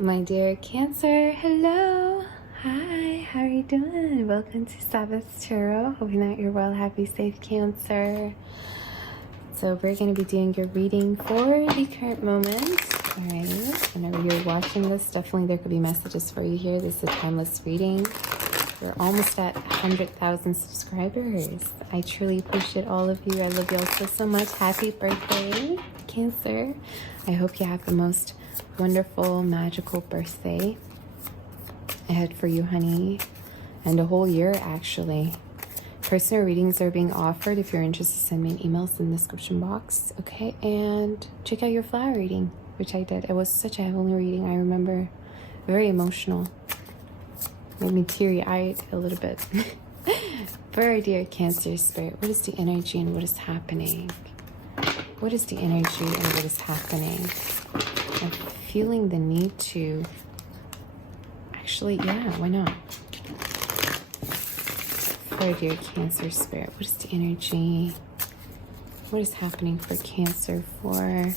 My dear Cancer, hello. Hi, how are you doing? Welcome to Sabbath Tarot. Hoping that you're well, happy, safe, Cancer. So we're going to be doing your reading for the current moment. All right, whenever you're watching this, definitely there could be messages for you here. This is a timeless reading. We're almost at 100,000 subscribers. I truly appreciate all of you. I love you all so much. Happy birthday, Cancer. I hope you have the most wonderful, magical birthday ahead for you, honey. And a whole year, actually. Personal readings are being offered. If you're interested, send me an email in the description box. Okay, and check out your flower reading, which I did. It was such a heavenly reading. I remember, very emotional. Made me teary-eyed a little bit. For our dear Cancer spirit, what is the energy and what is happening? What is the energy and what is happening? I'm feeling the need to... Actually, yeah, why not? For our dear Cancer spirit, what is the energy? What is happening for Cancer for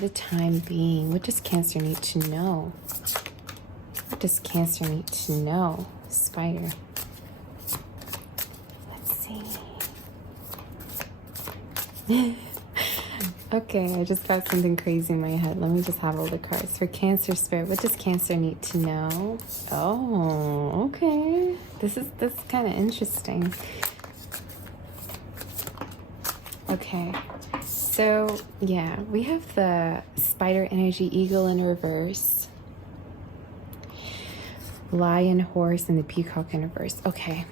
the time being? What does Cancer need to know? What does Cancer need to know? Spider. Let's see. Okay, I just got something crazy in my head. Let me just have all the cards. For Cancer spirit, what does Cancer need to know? Oh, okay. This is kind of interesting. Okay. So, yeah, we have the Spider energy, Eagle in reverse, Lion, Horse, and the Peacock in reverse. Okay.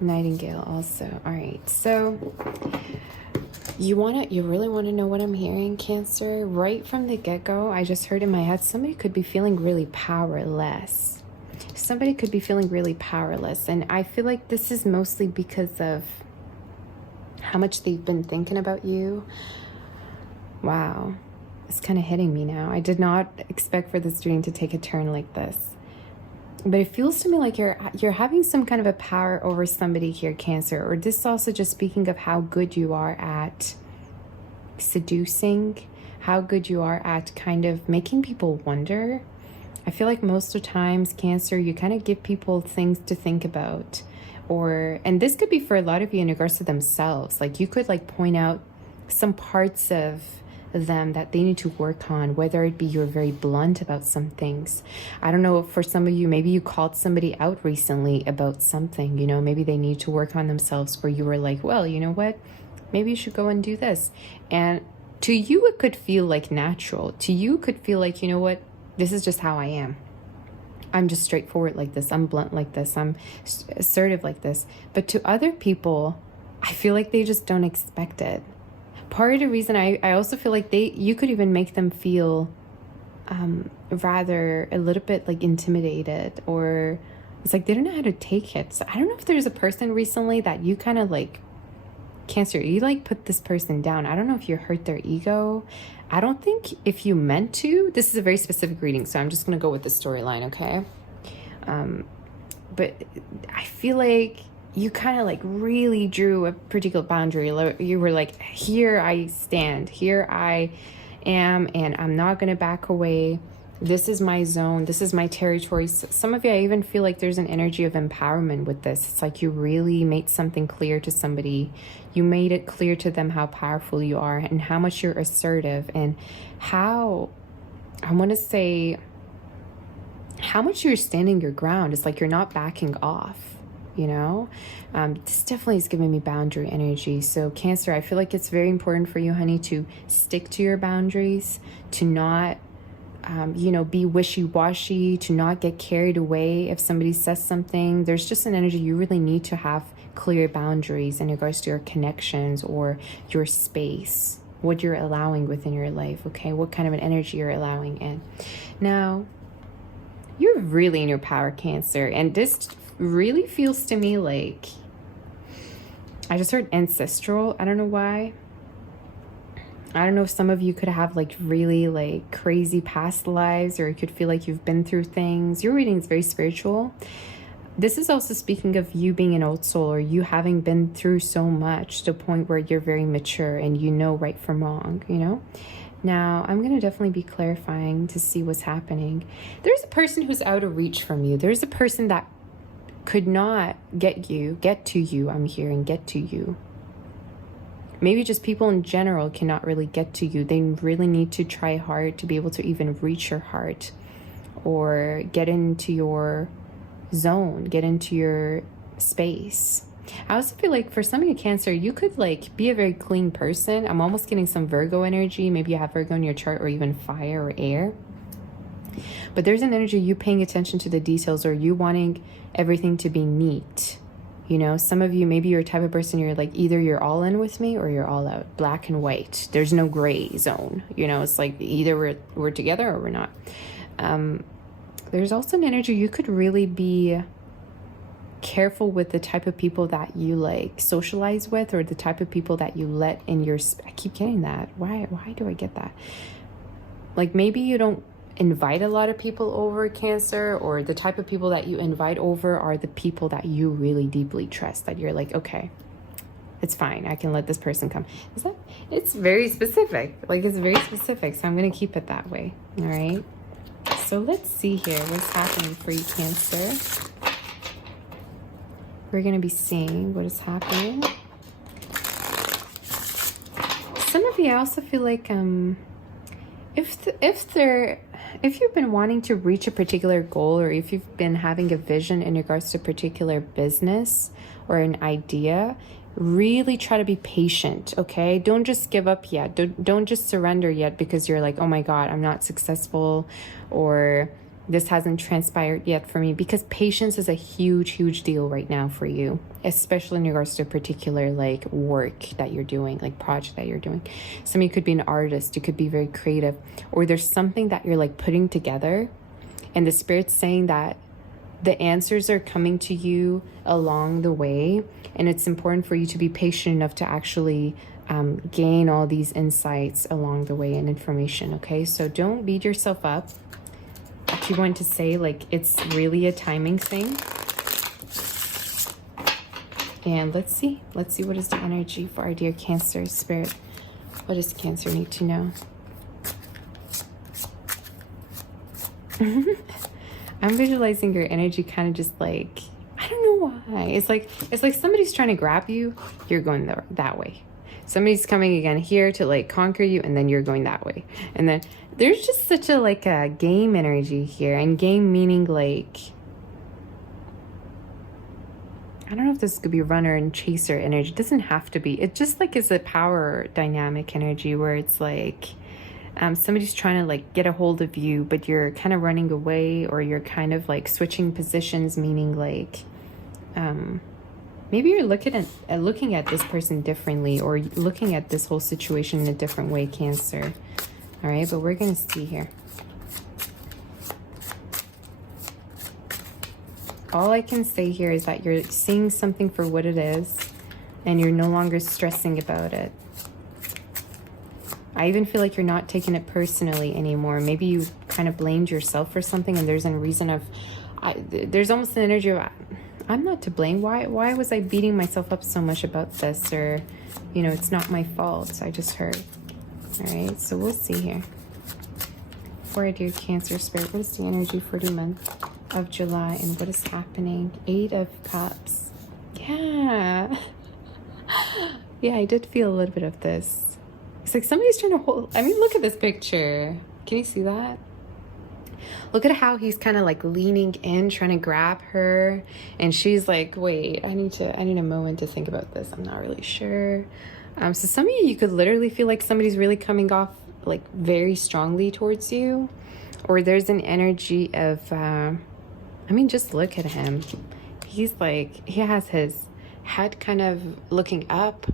Nightingale also. All right. So you really want to know what I'm hearing, Cancer? Right from the get-go, I just heard in my head, somebody could be feeling really powerless. Somebody could be feeling really powerless. And I feel like this is mostly because of how much they've been thinking about you. Wow. It's kind of hitting me now. I did not expect for this dream to take a turn like this. But it feels to me like you're having some kind of a power over somebody here, Cancer. Or this is also just speaking of how good you are at seducing, how good you are at kind of making people wonder. I feel like most of the times, Cancer, you kind of give people things to think about. And this could be for a lot of you in regards to themselves. Like you could like point out some parts of them that they need to work on, whether it be you're very blunt about some things. I don't know, for some of you, maybe you called somebody out recently about something, you know, maybe they need to work on themselves, where you were like, well, you know what, maybe you should go and do this. And to you, it could feel like natural. To you, it could feel like, you know what, this is just how I am. I'm just straightforward like this. I'm blunt like this. I'm assertive like this. But to other people, I feel like they just don't expect it. Part of the reason I also feel like you could even make them feel rather a little bit like intimidated, or it's like they don't know how to take it. So I don't know if there's a person recently that you kind of like, Cancer, you like put this person down. I don't know if you hurt their ego. I don't think if you meant to. This is a very specific reading, so I'm just going to go with the storyline, okay? But I feel like you kind of like really drew a particular boundary. You were like, here I stand, here I am, and I'm not going to back away. This is my zone. This is my territory. Some of you, I even feel like there's an energy of empowerment with this. It's like you really made something clear to somebody. You made it clear to them how powerful you are and how much you're assertive, and how, I want to say, how much you're standing your ground. It's like you're not backing off. You know, this definitely is giving me boundary energy. So Cancer, I feel like it's very important for you, honey, to stick to your boundaries, to not, you know, be wishy-washy, to not get carried away if somebody says something. There's just an energy you really need to have clear boundaries in regards to your connections or your space, what you're allowing within your life, okay? What kind of an energy you're allowing in. Now, you're really in your power, Cancer, and this really feels to me like, I just heard ancestral. I don't know why. I don't know if some of you could have like really like crazy past lives, or you could feel like you've been through things. Your reading is very spiritual. This is also speaking of you being an old soul, or you having been through so much to the point where you're very mature and you know right from wrong, you know? Now, I'm going to definitely be clarifying to see what's happening. There's a person who's out of reach from you. There's a person that could not get to you. I'm hearing get to you. Maybe just people in general cannot really get to you. They really need to try hard to be able to even reach your heart or get into your zone, get into your space. I also feel like for some of you Cancer, you could like be a very clean person. I'm almost getting some Virgo energy. Maybe you have Virgo in your chart, or even fire or air. But there's an energy you paying attention to the details, or you wanting everything to be neat. You know, some of you, maybe you're a type of person, you're like, either you're all in with me or you're all out. Black and white. There's no gray zone. You know, it's like either we're together or we're not. There's also an energy you could really be careful with the type of people that you like socialize with, or the type of people that you let in your I keep getting that. Why do I get that? Like maybe you don't invite a lot of people over, Cancer, or the type of people that you invite over are the people that you really deeply trust, that you're like, okay, it's fine, I can let this person come. It's very specific. Like it's very specific, so I'm going to keep it that way. All right, so let's see here what's happening for you, Cancer. We're going to be seeing what is happening. Some of you, I also feel like if you've been wanting to reach a particular goal, or if you've been having a vision in regards to a particular business or an idea, really try to be patient, okay? Don't just give up yet. Don't just surrender yet because you're like, oh my God, I'm not successful, or this hasn't transpired yet for me, because patience is a huge deal right now for you, especially in regards to a particular like work that you're doing, like project that you're doing. Some of you could be an artist, you could be very creative, or there's something that you're like putting together and the Spirit's saying that the answers are coming to you along the way, and it's important for you to be patient enough to actually gain all these insights along the way and information, okay? So don't beat yourself up. If you want to say like it's really a timing thing. And let's see what is the energy for our dear Cancer Spirit. What does Cancer need to know? I'm visualizing your energy kind of just like, I don't know why. It's like somebody's trying to grab you, you're going that way. Somebody's coming again here to like conquer you, and then you're going that way. And then there's just such a like a game energy here, and game meaning like, I don't know if this could be runner and chaser energy. It doesn't have to be. It just like is a power dynamic energy where it's like somebody's trying to like get a hold of you, but you're kind of running away, or you're kind of like switching positions, meaning like maybe you're looking at this person differently, or looking at this whole situation in a different way, Cancer. All right, but we're going to see here. All I can say here is that you're seeing something for what it is, and you're no longer stressing about it. I even feel like you're not taking it personally anymore. Maybe you kind of blamed yourself for something, and there's a reason of, there's almost an energy of, I'm not to blame. Why was I beating myself up so much about this? Or, you know, it's not my fault. I just heard. All right, so we'll see here. For our dear Cancer Spirit, what is the energy for the month of July, and what is happening? 8 of Cups. Yeah. Yeah, I did feel a little bit of this. It's like somebody's trying to hold, I mean, look at this picture. Can you see that? Look at how he's kind of like leaning in, trying to grab her, and she's like, wait, I need a moment to think about this. I'm not really sure. So some of you could literally feel like somebody's really coming off like very strongly towards you, or there's an energy of I mean, just look at him. He's like, he has his head kind of looking up.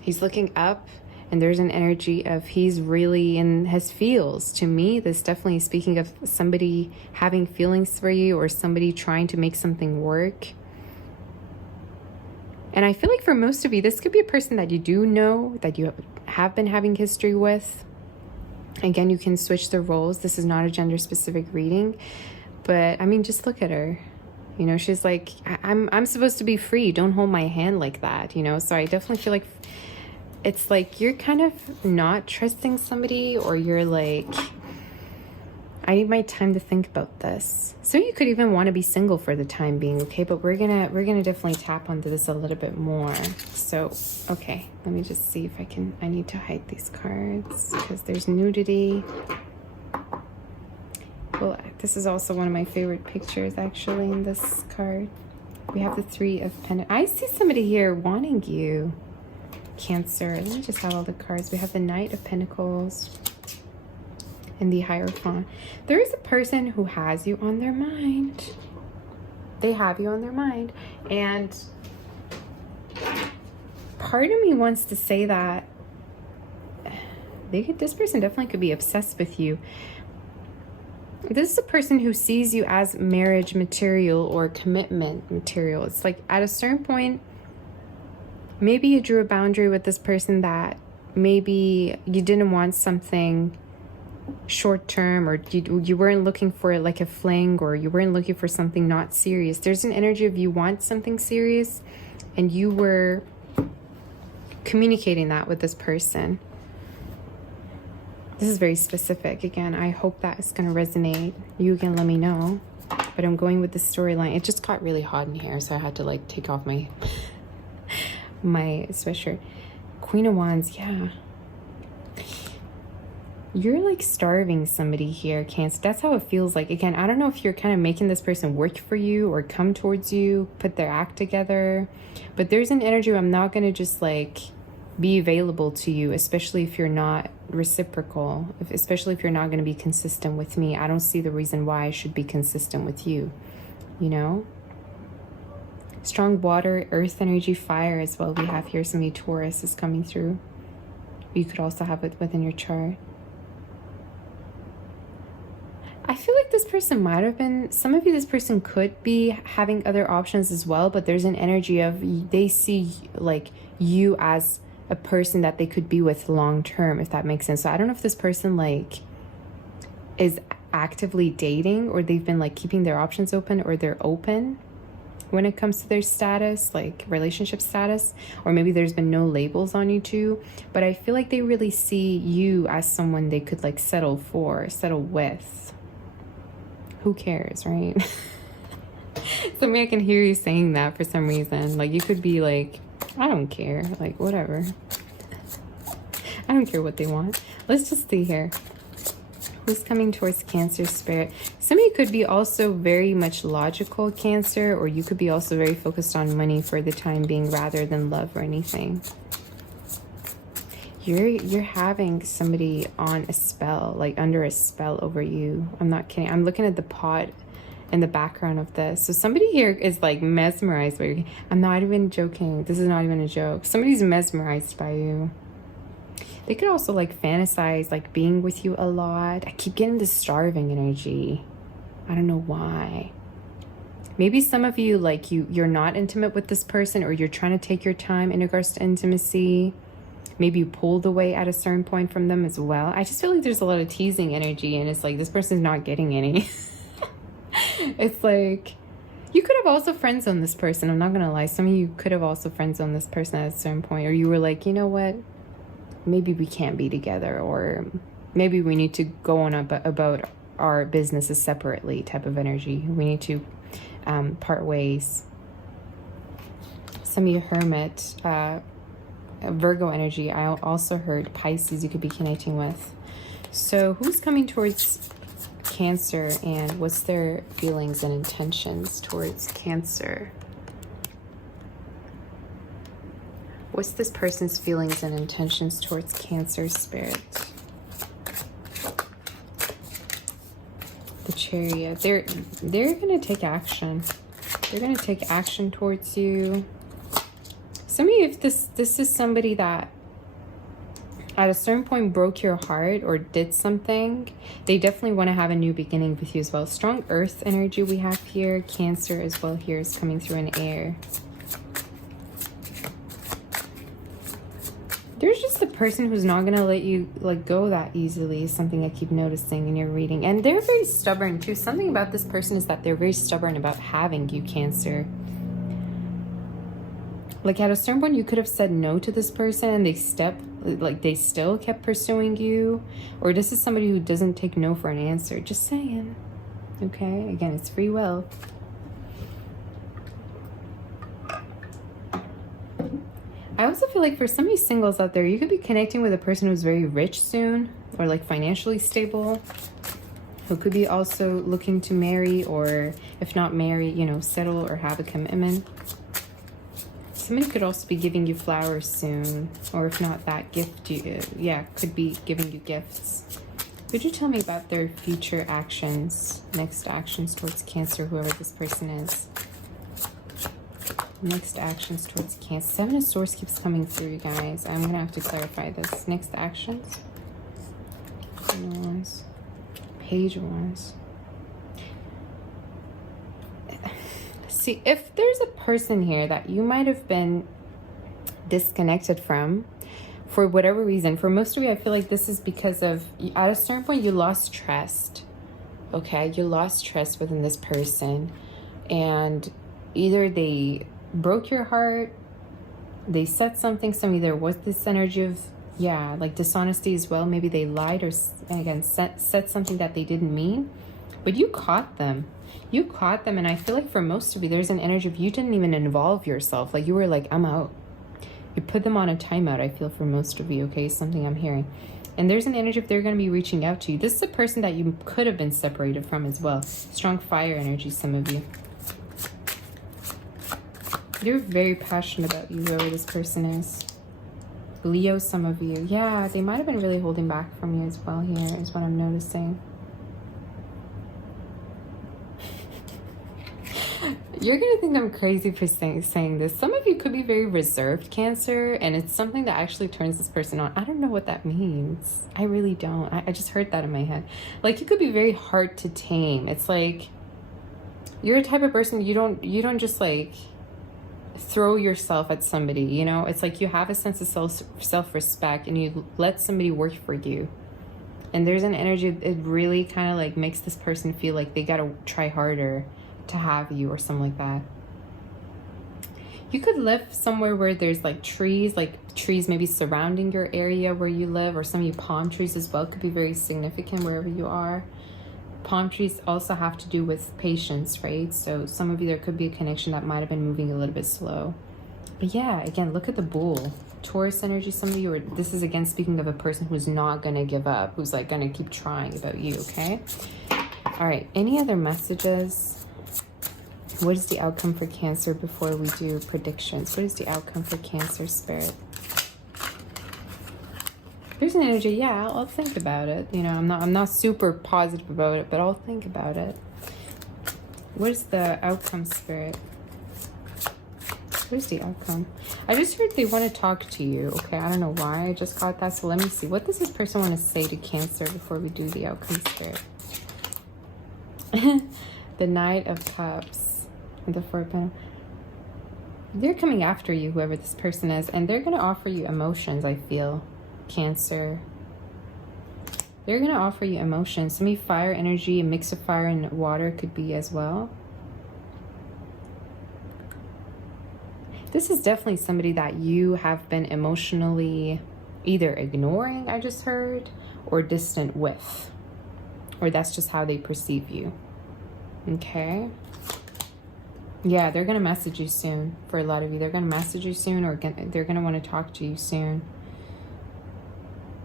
He's looking up, and there's an energy of he's really in his feels. To me, this definitely is speaking of somebody having feelings for you, or somebody trying to make something work. And I feel like for most of you, this could be a person that you do know, that you have been having history with. Again, you can switch the roles. This is not a gender-specific reading. But, I mean, just look at her. You know, she's like, I'm supposed to be free. Don't hold my hand like that, you know? So I definitely feel like it's like you're kind of not trusting somebody, or you're like, I need my time to think about this. So you could even want to be single for the time being, okay? But we're gonna definitely tap onto this a little bit more. So, okay, let me just see if I need to hide these cards because there's nudity. Well, this is also one of my favorite pictures actually in this card. We have the Three of Pentacles. I see somebody here wanting you, Cancer. Let me just have all the cards. We have the Knight of Pentacles and the Hierophant. There is a person who has you on their mind. They have you on their mind. And part of me wants to say that this person definitely could be obsessed with you. This is a person who sees you as marriage material or commitment material. It's like at a certain point, maybe you drew a boundary with this person that maybe you didn't want something short term, or you weren't looking for like a fling, or you weren't looking for something not serious. There's an energy of you want something serious and you were communicating that with this person. This is very specific. Again, I hope that is going to resonate. You can let me know, but I'm going with the storyline. It just got really hot in here, so I had to like take off my sweatshirt. Queen of Wands. Yeah, you're like starving somebody here, Cancer. That's how it feels like. Again, I don't know if you're kind of making this person work for you or come towards you, put their act together, but there's an energy where I'm not going to just like be available to you, especially if you're not reciprocal, especially if you're not going to be consistent with me. I don't see the reason why I should be consistent with you, you know? Strong water, earth energy, fire as well. We have here somebody Taurus is coming through. You could also have it within your chart. I feel like this person might have been, some of you, this person could be having other options as well, but there's an energy of they see like you as a person that they could be with long term, if that makes sense. So I don't know if this person like is actively dating, or they've been like keeping their options open, or they're open when it comes to their status, like relationship status, or maybe there's been no labels on you two, but I feel like they really see you as someone they could like settle with. Who cares, right? So I can hear you saying that for some reason. Like you could be like, I don't care, like whatever. I don't care what they want. Let's just see here. Who's coming towards Cancer spirit? Some of you could be also very much logical, Cancer, or you could be also very focused on money for the time being rather than love or anything. You're having somebody on a spell, like under a spell over you. I'm not kidding. I'm looking at the pot in the background of this. So somebody here is like mesmerized by you. I'm not even joking. This is not even a joke. Somebody's mesmerized by you. They could also like fantasize like being with you a lot. I keep getting this starving energy. I don't know why. Maybe some of you like you're not intimate with this person, or you're trying to take your time in regards to intimacy. Maybe you pulled away at a certain point from them as well. I just feel like there's a lot of teasing energy, and it's like this person's not getting any. It's like you could have also friend zoned this person. I'm not gonna lie. Some of you could have also friend zoned this person at a certain point, or you were like, you know what? Maybe we can't be together, or maybe we need to go on about our businesses separately type of energy. We need to part ways. Some of you Hermit, Virgo energy. I also heard Pisces you could be connecting with. So who's coming towards Cancer, and what's their feelings and intentions towards Cancer? What's this person's feelings and intentions towards Cancer spirit? The Chariot. They're going to take action. They're going to take action towards you. Some of you, if this is somebody that at a certain point broke your heart or did something, they definitely want to have a new beginning with you as well. Strong earth energy we have here. Cancer as well here is coming through in air. There's just a person who's not going to let you like go that easily, is something I keep noticing in your reading. And they're very stubborn too. Something about this person is that they're very stubborn about having you, Cancer. Like at a certain point, you could have said no to this person and they still kept pursuing you. Or this is somebody who doesn't take no for an answer. Just saying. Okay, again, it's free will. I also feel like for some of you singles out there, you could be connecting with a person who's very rich soon, or like financially stable, who could be also looking to marry, or if not marry, you know, settle or have a commitment. Somebody could also be giving you flowers soon, or if not that gift, could be giving you gifts. Could you tell me about their future actions, next actions towards Cancer, whoever this person is? Next actions towards Cancer. Seven of Swords keeps coming through, you guys. I'm going to have to clarify this. Next actions. Page of Wands. See, if there's a person here that you might have been disconnected from, for whatever reason, for most of you, I feel like this is because of, at a certain point, you lost trust. Okay, you lost trust within this person. And either they broke your heart, they said something, there was this energy of, like dishonesty as well. Maybe they lied or, again, said something that they didn't mean. But you caught them. You caught them, and I feel like for most of you, there's an energy of you didn't even involve yourself. Like you were like, I'm out. You put them on a timeout, I feel, for most of you, okay? Something I'm hearing. And there's an energy if they're going to be reaching out to you. This is a person that you could have been separated from as well. Strong fire energy, some of you. You're very passionate about you, whoever this person is. Leo, some of you. Yeah, they might have been really holding back from you as well here, is what I'm noticing. You're going to think I'm crazy for saying this. Some of you could be very reserved, Cancer, and it's something that actually turns this person on. I don't know what that means. I really don't. I just heard that in my head. Like, you could be very hard to tame. It's like, you're a type of person, you don't just, like, throw yourself at somebody, you know? It's like you have a sense of self-respect, and you let somebody work for you. And there's an energy, it really kind of, like, makes this person feel like they got to try harder to have you, or something like that. You could live somewhere where there's like trees maybe surrounding your area where you live, or some of you palm trees as well could be very significant wherever you are. Palm trees also have to do with patience, right? So some of you, there could be a connection that might have been moving a little bit slow. But yeah, again, look at the Bull. Taurus energy, some of you are, this is again speaking of a person who's not going to give up, who's like going to keep trying about you, okay? All right, any other messages? What is the outcome for Cancer before we do predictions? What is the outcome for Cancer, Spirit? There's an energy, yeah, I'll think about it. You know, I'm not super positive about it, but I'll think about it. What is the outcome, Spirit? What is the outcome? I just heard they want to talk to you. Okay, I don't know why I just got that. So let me see. What does this person want to say to Cancer before we do the outcome, Spirit? The Knight of Cups. The Four of Pentacles. They're coming after you, whoever this person is, and they're going to offer you emotions, I feel, Cancer. They're going to offer you emotions. Some fire energy, a mix of fire and water could be as well. This is definitely somebody that you have been emotionally either ignoring, I just heard, or distant with. Or that's just how they perceive you. Okay? Yeah, they're going to message you soon for a lot of you. They're going to message you soon, or they're going to want to talk to you soon.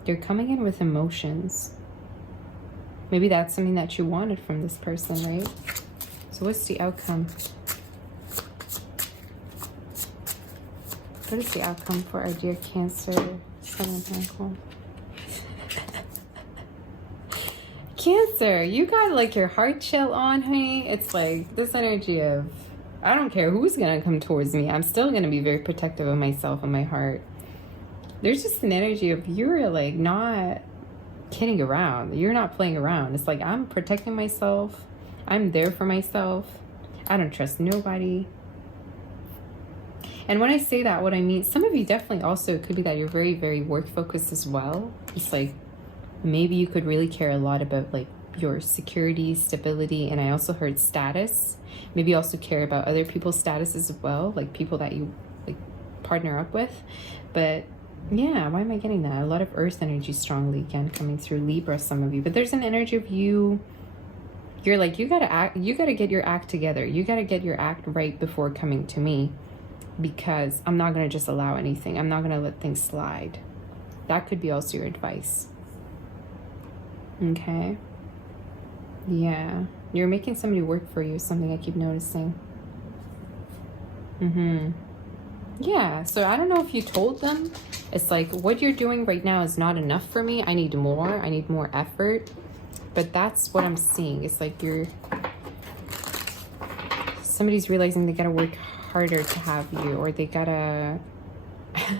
They're coming in with emotions. Maybe that's something that you wanted from this person, right? So what's the outcome? What is the outcome for our dear Cancer? Seven of Pentacles. Cancer, you got like your heart shell on, honey. It's like this energy of, I don't care who's gonna come towards me, I'm still gonna be very protective of myself and my heart. There's just an energy of you're like not kidding around. You're not playing around. It's like I'm protecting myself. I'm there for myself. I don't trust nobody. And when I say that, what I mean, some of you definitely also, it could be that you're very, very work focused as well. It's like maybe you could really care a lot about like your security, stability, and I also heard status. Maybe you also care about other people's status as well, like people that you like partner up with. But yeah, why am I getting that? A lot of earth energy strongly again coming through Libra, some of you. But there's an energy of you're like, you gotta get your act together. You gotta get your act right before coming to me, because I'm not gonna just allow anything. I'm not gonna let things slide. That could be also your advice. Okay. Yeah. You're making somebody work for you, something I keep noticing. Yeah, so I don't know if you told them. It's like, what you're doing right now is not enough for me. I need more. I need more effort. But that's what I'm seeing. It's like somebody's realizing they gotta work harder to have you, or they gotta,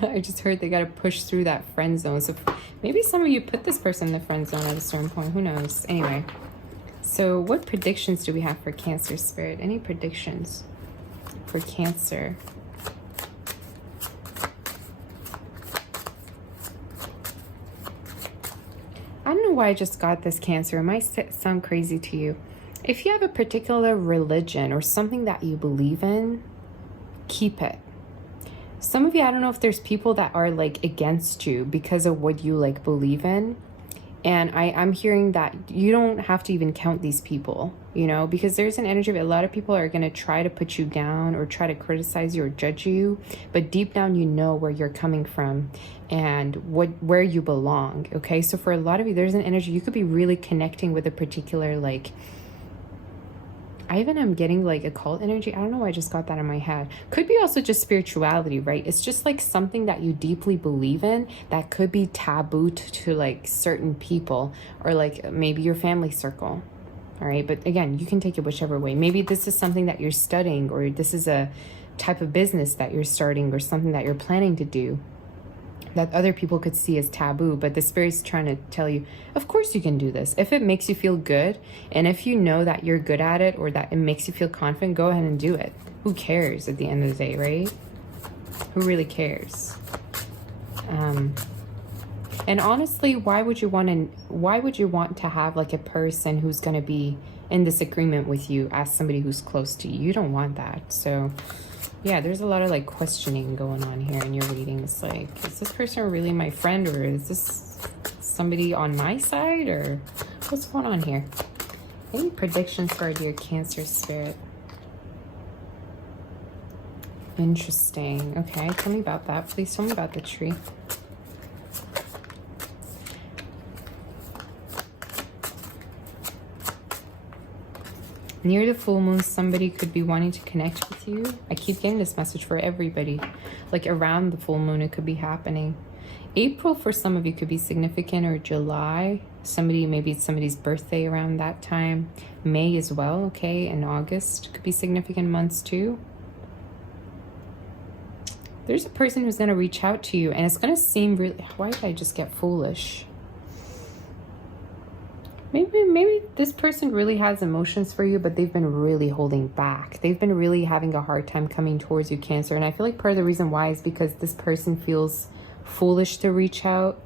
I just heard they gotta push through that friend zone. So maybe some of you put this person in the friend zone at a certain point. Who knows? Anyway. So what predictions do we have for Cancer Spirit? Any predictions for Cancer? I don't know why I just got this, Cancer. It might sound crazy to you. If you have a particular religion or something that you believe in, keep it. Some of you, I don't know if there's people that are like against you because of what you like believe in. And I'm hearing that you don't have to even count these people, you know, because there's an energy of a lot of people are going to try to put you down or try to criticize you or judge you. But deep down, you know where you're coming from and where you belong. Okay, so for a lot of you, there's an energy. You could be really connecting with a particular, like, I even am getting like occult energy. I don't know why I just got that in my head. Could be also just spirituality, right? It's just like something that you deeply believe in that could be taboo to like certain people, or like maybe your family circle. All right. But again, you can take it whichever way. Maybe this is something that you're studying, or this is a type of business that you're starting, or something that you're planning to do that other people could see as taboo, but the Spirit's trying to tell you, of course you can do this. If it makes you feel good, and if you know that you're good at it, or that it makes you feel confident, go ahead and do it. Who cares at the end of the day, right? Who really cares? And honestly, why would you want to have like a person who's going to be in disagreement with you as somebody who's close to you? You don't want that. So yeah, there's a lot of like questioning going on here in your readings. Like, is this person really my friend, or is this somebody on my side, or what's going on here? Any predictions for our dear Cancer Spirit? Interesting. Okay, tell me about that. Please tell me about the tree. Near the full moon, somebody could be wanting to connect with you. I keep getting this message for everybody. Like around the full moon, it could be happening. April for some of you could be significant, or July. Maybe it's somebody's birthday around that time. May as well, okay? And August could be significant months too. There's a person who's going to reach out to you, and it's going to seem really... Why did I just get foolish? Maybe this person really has emotions for you, but they've been really holding back. They've been really having a hard time coming towards you, Cancer. And I feel like part of the reason why is because this person feels foolish to reach out.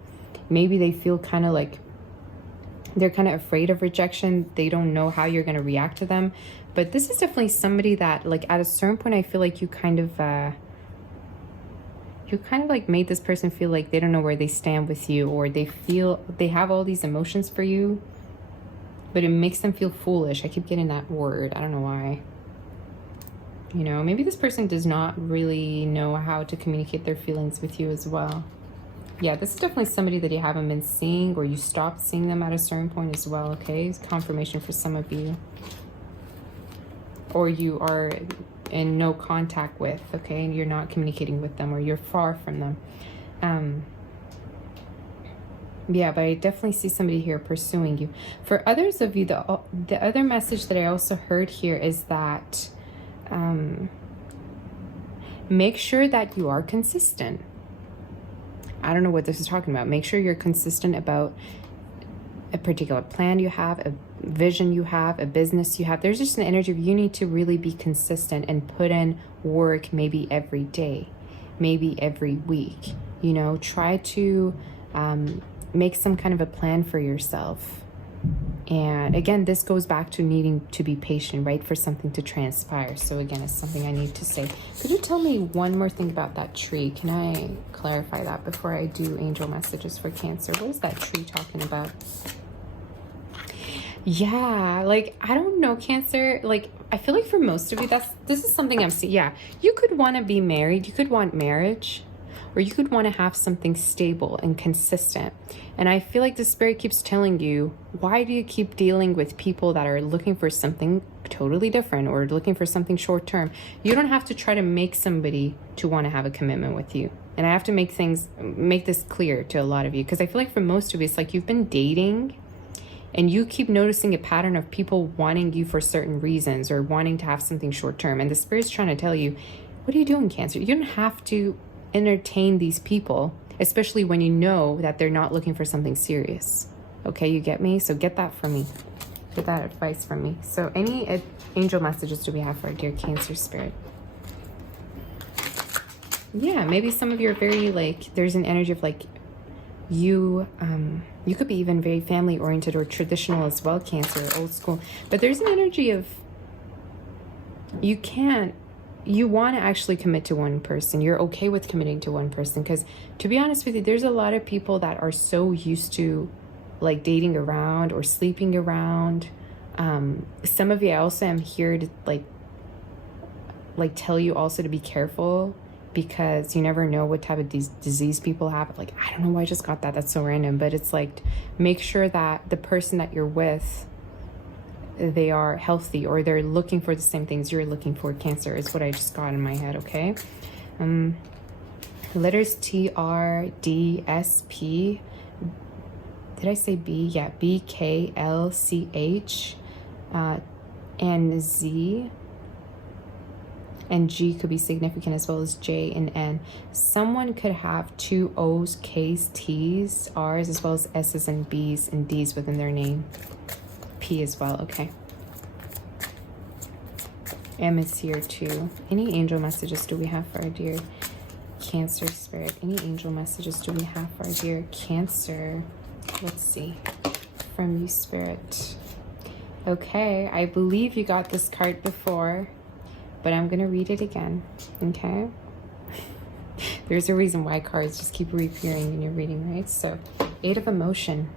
Maybe they feel kind of like they're kind of afraid of rejection. They don't know how you're going to react to them. But this is definitely somebody that, like, at a certain point, I feel like you kind of like made this person feel like they don't know where they stand with you, or they feel they have all these emotions for you, but it makes them feel foolish. I keep getting that word. I don't know why. You know, maybe this person does not really know how to communicate their feelings with you as well. Yeah, this is definitely somebody that you haven't been seeing, or you stopped seeing them at a certain point as well, okay? It's confirmation for some of you. Or you are in no contact with, okay? And you're not communicating with them, or you're far from them. Yeah, but I definitely see somebody here pursuing you. For others of you, the other message that I also heard here is that make sure that you are consistent. I don't know what this is talking about. Make sure you're consistent about a particular plan you have, a vision you have, a business you have. There's just an energy of you need to really be consistent and put in work, maybe every day, maybe every week. You know, try to... make some kind of a plan for yourself. And again, this goes back to needing to be patient, right, for something to transpire. So again, it's something I need to say. Could you tell me one more thing about that tree? Can I clarify that before I do angel messages for Cancer? What is that tree talking about? Yeah, like, I don't know, Cancer. Like, I feel like for most of you, this is something I'm seeing. Yeah, you could want to be married. You could want marriage. Or you could want to have something stable and consistent. And I feel like the Spirit keeps telling you, why do you keep dealing with people that are looking for something totally different or looking for something short term? You don't have to try to make somebody to want to have a commitment with you. And I have to make this clear to a lot of you, because I feel like for most of you, it's like you've been dating and you keep noticing a pattern of people wanting you for certain reasons or wanting to have something short term. And the Spirit's trying to tell you, what are you doing, Cancer? You don't have to entertain these people, especially when you know that they're not looking for something serious. Okay, you get me? So get that from me. Get that advice from me. So any angel messages do we have for our dear Cancer Spirit? Yeah, maybe some of you are very, like, there's an energy of like you could be even very family oriented or traditional as well, Cancer, old school. But there's an energy of you want to actually commit to one person. You're okay with committing to one person, because to be honest with you, there's a lot of people that are so used to like dating around or sleeping around. Some of you, I also am here to like tell you also to be careful, because you never know what type of disease people have. Like, I don't know why I just got that. That's so random. But it's like, make sure that the person that you're with, they are healthy or they're looking for the same things you're looking for, Cancer, is what I just got in my head, okay? Letters T, R, D, S, P. Did I say B? Yeah, B, K, L, C, H, and Z. And G could be significant, as well as J and N. Someone could have two O's, K's, T's, R's, as well as S's and B's and D's within their name. P as well, okay. M is here too. Any angel messages do we have for our dear Cancer Spirit? Any angel messages do we have for our dear Cancer? Let's see. From you, Spirit. Okay, I believe you got this card before, but I'm going to read it again, okay? There's a reason why cards just keep reappearing in your reading, right? So, Eight of Emotion.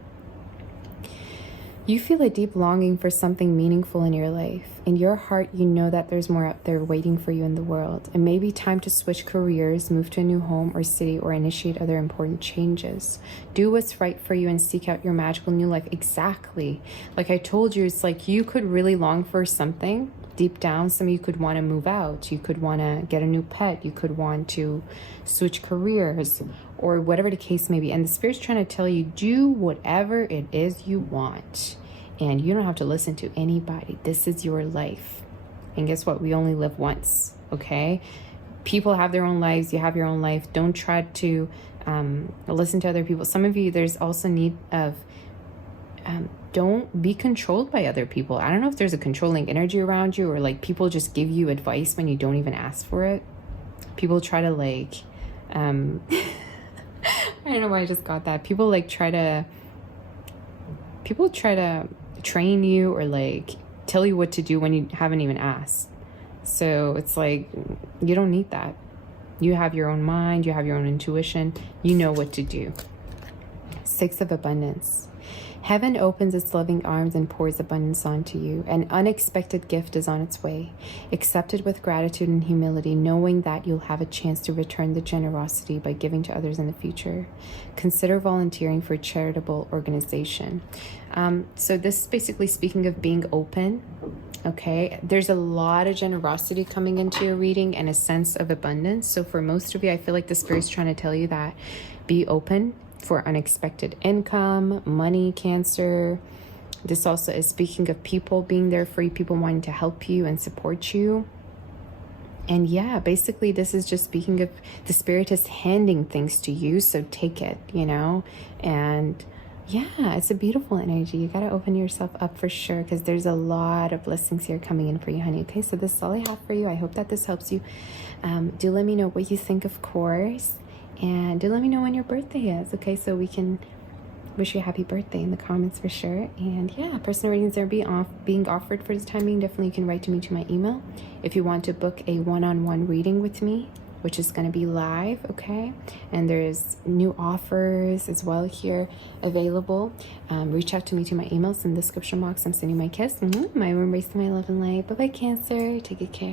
You feel a deep longing for something meaningful in your life. In your heart, you know that there's more out there waiting for you in the world. It may be time to switch careers, move to a new home or city, or initiate other important changes. Do what's right for you and seek out your magical new life. Exactly. Like I told you, it's like you could really long for something deep down. Some of you could want to move out. You could want to get a new pet. You could want to switch careers, or whatever the case may be. And the Spirit's trying to tell you, do whatever it is you want. And you don't have to listen to anybody. This is your life. And guess what? We only live once, okay? People have their own lives. You have your own life. Don't try to listen to other people. Some of you, there's also need of don't be controlled by other people. I don't know if there's a controlling energy around you, or like people just give you advice when you don't even ask for it. People try to like, I don't know why I just got that. People try to train you or like tell you what to do when you haven't even asked. So it's like, you don't need that. You have your own mind, you have your own intuition, you know what to do. Six of Abundance. Heaven opens its loving arms and pours abundance onto you. An unexpected gift is on its way. Accept it with gratitude and humility, knowing that you'll have a chance to return the generosity by giving to others in the future. Consider volunteering for a charitable organization. So this is basically speaking of being open. Okay, there's a lot of generosity coming into your reading and a sense of abundance. So for most of you, I feel like the Spirit's trying to tell you that be open for unexpected income, money, Cancer. This also is speaking of people being there for you, people wanting to help you and support you. And yeah, basically this is just speaking of the Spirit is handing things to you, so take it, you know. And yeah, it's a beautiful energy. You got to open yourself up for sure, because there's a lot of blessings here coming in for you, honey. Okay, so this is all I have for you. I hope that this helps you. Do let me know what you think, of course. And do let me know when your birthday is, okay? So we can wish you a happy birthday in the comments for sure. And yeah, personal readings are being offered for this time being. Definitely you can write to me to my email if you want to book a one-on-one reading with me, which is going to be live, okay? And there's new offers as well here available. Reach out to me to my emails in the description box. I'm sending my kiss, my embrace, my love and light. Bye-bye, Cancer. Take good care.